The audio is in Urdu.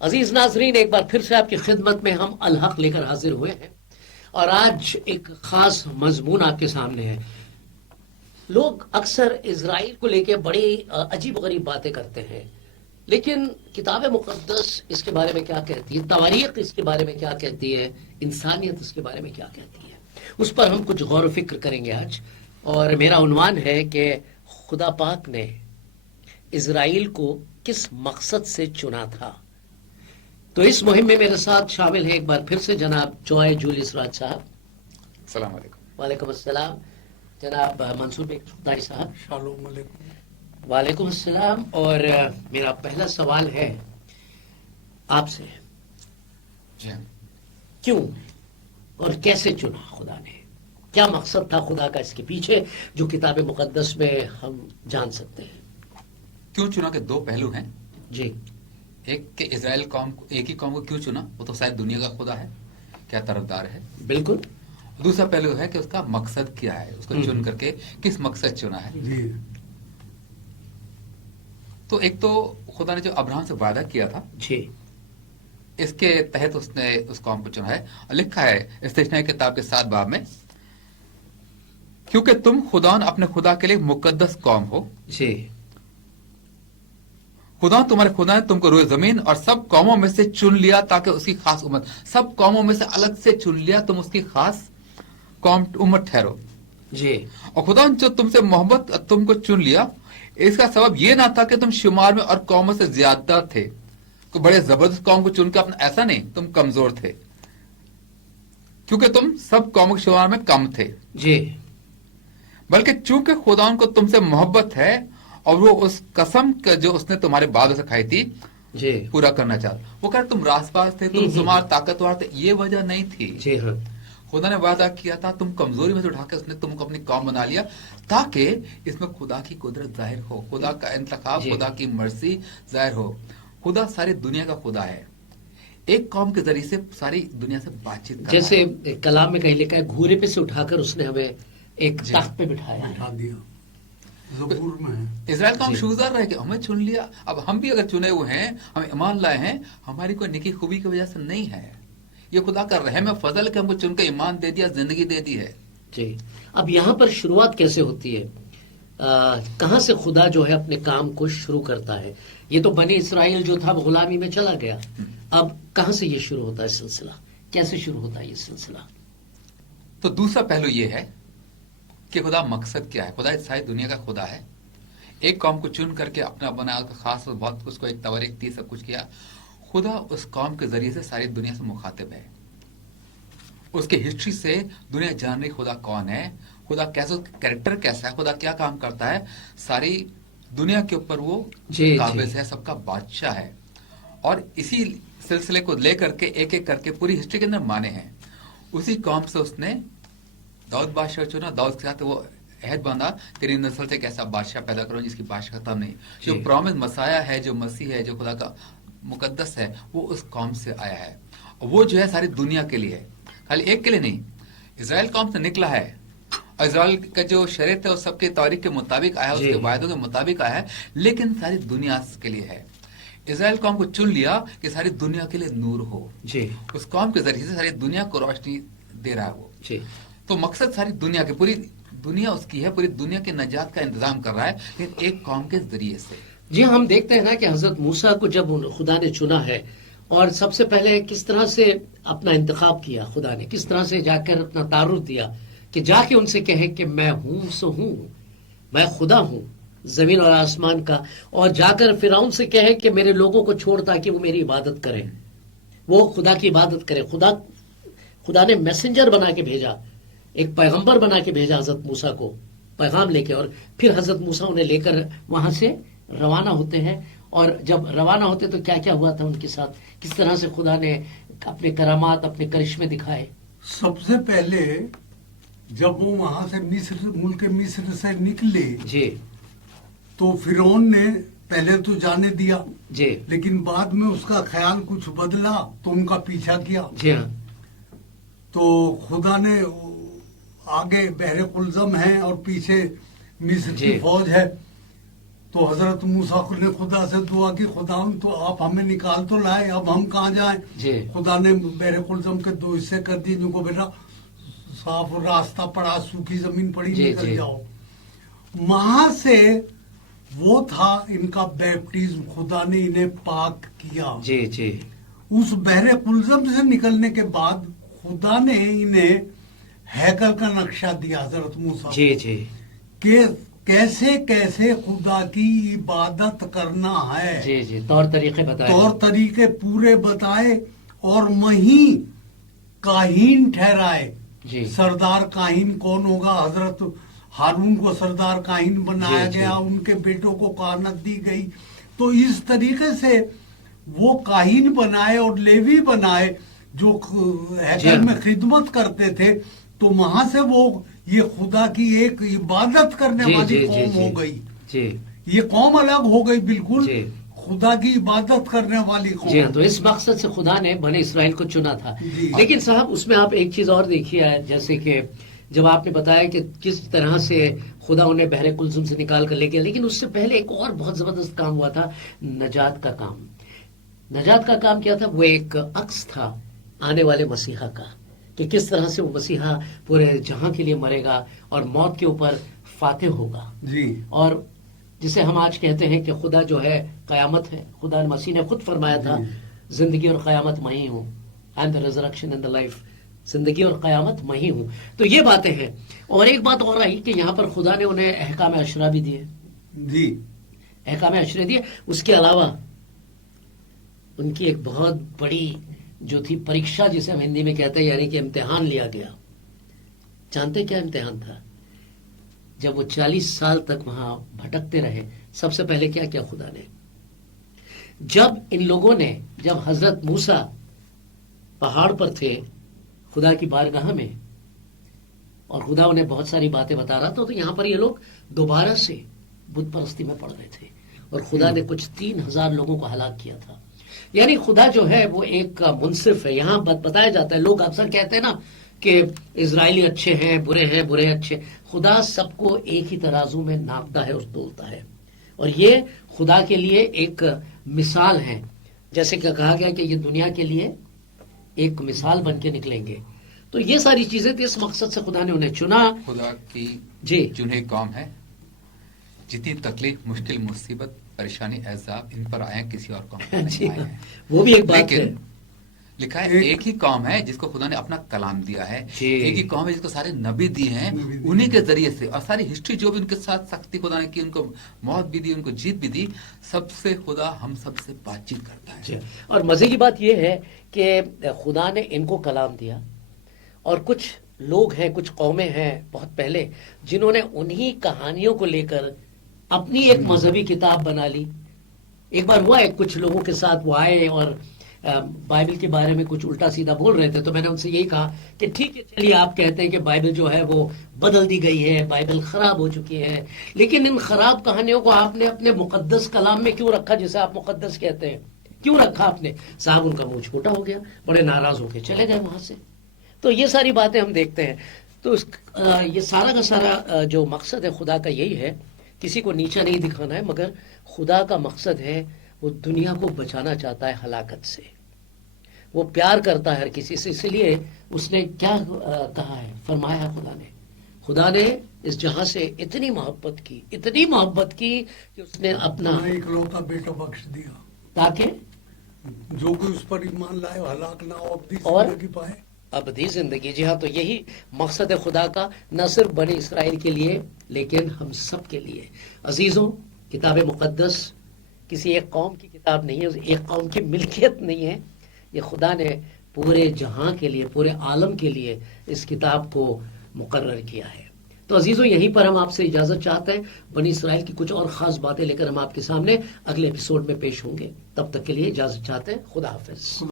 عزیز ناظرین، ایک بار پھر سے آپ کی خدمت میں ہم الحق لے کر حاضر ہوئے ہیں، اور آج ایک خاص مضمون آپ کے سامنے ہے۔ لوگ اکثر اسرائیل کو لے کے بڑی عجیب و غریب باتیں کرتے ہیں، لیکن کتاب مقدس اس کے بارے میں کیا کہتی ہے، تواریخ اس کے بارے میں کیا کہتی ہے، انسانیت اس کے بارے میں کیا کہتی ہے، اس پر ہم کچھ غور و فکر کریں گے آج۔ اور میرا عنوان ہے کہ خدا پاک نے اسرائیل کو کس مقصد سے چنا تھا۔ تو اس مہم میں میرے ساتھ شامل ہے ایک بار پھر سے جناب جوائے جولیس راج صاحب۔ السلام علیکم۔ وعلیکم السلام۔ جناب منصور بھائی خدائی صاحب۔ شالوم علیکم۔ وعلیکم السلام۔ اور میرا پہلا سوال ہے آپ سے، جی ہاں، کیوں اور کیسے چنا خدا نے؟ کیا مقصد تھا خدا کا اس کے پیچھے جو کتاب مقدس میں ہم جان سکتے ہیں؟ کیوں چنا کے دو پہلو ہیں۔ جی، ایک کہ اسرائیل قوم کو، ایک ہی قوم کو کیوں چنا، وہ تو شاید دنیا کا خدا ہے، کیا طرفدار ہے۔ بالکل۔ دوسرا پہلو ہے کہ اس کا مقصد کیا ہے، اس کو چن کر کے کس مقصد چنا ہے۔ جی تو ایک تو خدا نے جو ابراہم سے وعدہ کیا تھا، جی اس کے تحت اس نے اس قوم کو چنا ہے۔ اور لکھا ہے استثناء کتاب کے 7 باب میں، کیونکہ تم خدا اپنے خدا کے لیے مقدس قوم ہو، جی خدا تمہارے خدا نے تم کو روئے زمین اور سب قوموں میں سے چن لیا تاکہ اس کی خاص امت، سب قوموں میں سے الگ سے چن لیا، تم اس کی خاص قوم امت ٹھہرو۔ جی اور خدا جو تم سے محبت تم کو چن لیا، اس کا سبب یہ نہ تھا کہ تم شمار میں اور قوموں سے زیادہ تھے، کوئی بڑے زبردست قوم کو چن کے اپنا، ایسا نہیں، تم کمزور تھے کیونکہ تم سب قوموں کے شمار میں کم تھے، جی بلکہ چونکہ خدا ان کو تم سے محبت ہے اور وہ اس قسم کا جو اس نے تمہارے بعد سے کھائی تھی جی پورا کرنا چاہتا۔ وہ کہا تم راست باز تھے، تم شمار طاقتور تھے، یہ وجہ نہیں تھی۔ جی ہاں خدا نے وعدہ کیا تھا، تم کمزوری میں سے اٹھا کے اس نے تم کو اپنی قوم بنا لیا تاکہ اس میں خدا کی قدرت ظاہر ہو، خدا کا انتخاب، جی خدا کی مرضی ظاہر ہو۔ خدا ساری دنیا کا خدا ہے، ایک قوم کے ذریعے سے ساری دنیا سے بات چیت کرنا جیسے ہے۔ کلام میں کہیں لکھا ہے، گھورے پہ سے اٹھا کر اس نے ہمیں ایک جی۔ تخت پہ بٹھایا ہے۔ بٹھا دیا، زبور میں ہے۔ اسرائیل کا ہم جی۔ شوزار رہ کے ہمیں چن لیا۔ اب ہم بھی اگر چنے ہوئے ہیں، ہم ایمان لائے ہیں، ہماری کوئی نیکی خوبی کی وجہ سے نہیں ہے، یہ خدا کا رحم ہے، فضل ہے کہ ہم کو چن کے ایمان دے دیا، زندگی دے دی ہے۔ جی، اب یہاں پر شروعات کیسے ہوتی ہے؟ کہاں سے خدا جو ہے اپنے کام کو شروع کرتا ہے؟ یہ تو بنی اسرائیل جو تھا وہ غلامی میں چلا گیا، اب کہاں سے یہ شروع ہوتا ہے سلسلہ؟ کیسے شروع ہوتا ہے یہ سلسلہ؟ تو دوسرا پہلو یہ ہے کہ خدا مقصد کیا ہے۔ خدا اس ساری دنیا کا خدا ہے، ایک قوم کو چن کر کے اپنا بنا، خاص بہت اس کو ایک توریخ دی، سب کچھ کیا۔ خدا اس قوم کے ذریعے سے ساری دنیا سے مخاطب ہے، اس کے ہسٹری سے دنیا جان رہی خدا کون ہے، خدا کیسا، کیریکٹر کیسا ہے، خدا کیا کام کرتا ہے، ساری دنیا کے اوپر وہ جی قابض ہے، سب کا بادشاہ ہے۔ اور اسی سلسلے کو لے کر کے ایک ایک کر کے پوری ہسٹری کے اندر مانے ہیں۔ اسی قوم سے اس نے داؤد بادشاہ چنا، داؤد کے ساتھ وہ عہد باندھا، تیری نسل سے ایک ایسا بادشاہ پیدا کروں جس کی بادشاہ ختم نہیں۔ جو جی۔ پرامس مسیح ہے، جو مسیح ہے، جو خدا کا مقدس ہے، وہ اس قوم سے آیا ہے، اور وہ جو ہے ساری دنیا کے لیے ہے، خالی ایک کے لیے نہیں۔ اسرائیل قوم سے نکلا ہے، اور اسرائیل کا جو شریعت ہے وہ سب کے تاریخ کے مطابق آیا ہے، اس جی۔ کے وعدوں کے مطابق آیا ہے، لیکن ساری دنیا کے لیے ہے۔ اسرائیل قوم کو چن لیا کہ ساری دنیا کے لیے نور ہو، جی اس قوم کے ذریعے سے ساری دنیا کو روشنی دے رہا ہے وہ۔ جی تو مقصد ساری دنیا کے، پوری دنیا اس کی ہے، پوری دنیا کے نجات کا انتظام کر رہا ہے، لیکن ایک قوم کے ذریعے سے۔ جی، ہم دیکھتے ہیں نا کہ حضرت موسیٰ کو جب خدا نے چنا ہے، اور سب سے پہلے کس طرح سے اپنا انتخاب کیا خدا نے، کس طرح سے جا کر اپنا تعارف دیا کہ جا کے ان سے کہے کہ میں ہوں سو ہوں، میں خدا ہوں زمین اور آسمان کا، اور جا کر فرعون سے کہے کہ میرے لوگوں کو چھوڑ تاکہ وہ میری عبادت کریں، وہ خدا کی عبادت کریں۔ خدا نے میسنجر بنا کے بھیجا، ایک پیغمبر بنا کے بھیجا حضرت موسیٰ کو پیغام لے کے، اور پھر حضرت موسیٰ انہیں لے کر وہاں سے روانہ ہوتے ہیں۔ اور جب روانہ ہوتے تو کیا کیا ہوا تھا ان کے ساتھ، کس طرح سے خدا نے اپنے کرامات، اپنے کرشمے دکھائے؟ سب سے پہلے جب وہ وہاں سے ملک مصر سے نکلے جی تو فرعون نے پہلے تو جانے دیا، جی لیکن بعد میں اس کا خیال کچھ بدلا تو ان کا پیچھا کیا۔ جی ہاں تو خدا نے آگے بحر قلزم ہے اور پیچھے مصر کی جی۔ فوج ہے، تو حضرت موسیٰ نے خدا سے دعا کی، خدا تو آپ ہمیں نکال تو لائے، اب ہم کہاں جائیں؟ جی خدا نے بحر قلزم کے 2 حصے کر دیے، جن کو بیٹا صاف راستہ پڑا، سوکھی زمین پڑی، جی، نکل جی۔ جاؤ۔ وہاں سے وہ تھا ان کا بیپٹیزم، خدا نے انہیں پاک کیا۔ جی جی اس بحر قلزم سے نکلنے کے بعد خدا نے انہیں ہیکل کا نقشہ دیا حضرت موسیٰ جی جی کہ کیسے کیسے خدا کی عبادت کرنا ہے، جی جی طور طریقے بتائے۔ طور طریقے پورے بتائے، اور وہیں کاہین ٹھہرائے۔ جی سردار کاہین کون ہوگا؟ حضرت ہارون کو سردار کاہین بنایا جی، جی۔ گیا، ان کے بیٹوں کو کہانت دی گئی۔ تو اس طریقے سے وہ کاہین بنائے اور لیوی بنائے جو جی ہیکل ہاں۔ میں خدمت کرتے تھے، تو وہاں سے وہ یہ خدا کی ایک عبادت کرنے جی والی جی جی قوم جی ہو گئی۔ جی یہ قوم الگ ہو گئی بالکل، جی۔ خدا کی عبادت کرنے والی قوم۔ جی ہاں، تو اس مقصد سے خدا نے بنی اسرائیل کو چنا تھا۔ جی۔ لیکن صاحب اس میں آپ ایک چیز اور دیکھیے، جیسے کہ جب آپ نے بتایا کہ کس طرح سے خدا انہیں بحر کلثوم سے نکال کر لے گیا، لیکن اس سے پہلے ایک اور بہت زبردست کام ہوا تھا، نجات کا کام۔ نجات کا کام کیا تھا؟ وہ ایک عکس تھا آنے والے مسیحا کا، کہ کس طرح سے وہ مسیحا پورے جہاں کے لیے مرے گا اور موت کے اوپر فاتح ہوگا۔ جی اور جسے ہم آج کہتے ہیں کہ خدا جو ہے قیامت ہے، خدا مسیح نے خود فرمایا تھا زندگی اور قیامت میں ہی ہوں، I am the resurrection and the life، زندگی اور قیامت میں ہی ہوں۔ تو یہ باتیں ہیں۔ اور ایک بات اور آئی کہ یہاں پر خدا نے انہیں احکام عشرہ بھی دیے، جی احکام عشرے دیے۔ اس کے علاوہ ان کی ایک بہت بڑی جو تھی پریکشا، جسے ہم ہندی میں کہتے ہیں، یعنی کہ امتحان لیا گیا۔ جانتے کیا امتحان تھا؟ جب وہ 40 سال تک وہاں بھٹکتے رہے، سب سے پہلے کیا کیا خدا نے؟ جب ان لوگوں نے، جب حضرت موسیٰ پہاڑ پر تھے خدا کی بارگاہ میں، اور خدا انہیں بہت ساری باتیں بتا رہا تھا، تو یہاں پر یہ لوگ دوبارہ سے بت پرستی میں پڑ گئے تھے، اور خدا نے کچھ 3000 لوگوں کو ہلاک کیا تھا۔ یعنی خدا جو ہے وہ ایک منصف ہے۔ یہاں بتایا جاتا ہے، لوگ اکثر کہتے ہیں نا کہ اسرائیلی اچھے ہیں، برے اچھے۔ خدا سب کو ایک ہی ترازو میں ناپتا ہے اور تولتا ہے، اور یہ خدا کے لیے ایک مثال ہے۔ جیسے کہ کہا گیا کہ یہ دنیا کے لیے ایک مثال بن کے نکلیں گے۔ تو یہ ساری چیزیں تھی، اس مقصد سے خدا نے انہیں چنا۔ خدا کی جی چنے قوم ہے۔ جتنی تکلیف، مشکل، مصیبت، پریشانی، عذاب ان پر آئے ہیں، کسی اور قوم پر جی نہیں آئے ہیں۔ وہ بھی ایک بات ہے۔ لیکن لکھا ہے ایک ہی قوم ہے جس کو خدا نے اپنا کلام دیا ہے، جی۔ ایک ہی قوم ہے جس کو سارے نبی دیے ہیں، انہی کے ذریعے سے، اور ساری ہسٹری جو بھی ان کے ساتھ سختی خدا نے کی، ان کو موت بھی دی، ان کو جیت بھی دی، سب سے خدا ہم سب سے بات چیت کرتا ہے۔ جی، اور مزے کی بات یہ ہے کہ خدا نے ان کو کلام دیا، اور کچھ لوگ ہیں، کچھ قومیں ہیں بہت پہلے، جنہوں نے انہی کہانیوں کو لے کر اپنی ایک مذہبی کتاب بنا لی۔ ایک بار ہوا ہے، کچھ لوگوں کے ساتھ وہ آئے اور بائبل کے بارے میں کچھ الٹا سیدھا بول رہے تھے، تو میں نے ان سے یہی کہا کہ ٹھیک ہے، چلیے آپ کہتے ہیں کہ بائبل جو ہے وہ بدل دی گئی ہے، بائبل خراب ہو چکی ہے، لیکن ان خراب کہانیوں کو آپ نے اپنے مقدس کلام میں کیوں رکھا، جسے آپ مقدس کہتے ہیں؟ کیوں رکھا آپ نے؟ صاحب ان کا منہ چھوٹا ہو گیا، بڑے ناراض ہو کے چلے گئے وہاں سے۔ تو یہ ساری باتیں ہم دیکھتے ہیں۔ تو یہ سارا کا سارا جو مقصد ہے خدا کا یہی ہے، کسی کو نیچا نہیں دکھانا ہے، مگر خدا کا مقصد ہے وہ دنیا کو بچانا چاہتا ہے ہلاکت سے۔ وہ پیار کرتا ہے ہر کسی سے، اس لیے اس نے کیا کہا ہے، فرمایا خدا نے اس جہاں سے اتنی محبت کی کہ اس نے اپنا اکلوتا بیٹا بخش دیا، تاکہ جو کوئی اس پر ایمان لائے ہلاک نہ ہو، ابدی اور زندگی پائے۔ ابدی زندگی۔ جی ہاں، تو یہی مقصد ہے خدا کا، نہ صرف بنی اسرائیل کے لیے لیکن ہم سب کے لیے۔ عزیزوں، کتاب مقدس کسی ایک قوم کی کتاب نہیں ہے، ایک قوم کی ملکیت نہیں ہے، یہ خدا نے پورے جہاں کے لیے، پورے عالم کے لیے اس کتاب کو مقرر کیا ہے۔ تو عزیزوں، یہیں پر ہم آپ سے اجازت چاہتے ہیں۔ بنی اسرائیل کی کچھ اور خاص باتیں لے کر ہم آپ کے سامنے اگلے ایپیسوڈ میں پیش ہوں گے۔ تب تک کے لیے اجازت چاہتے ہیں۔ خدا حافظ۔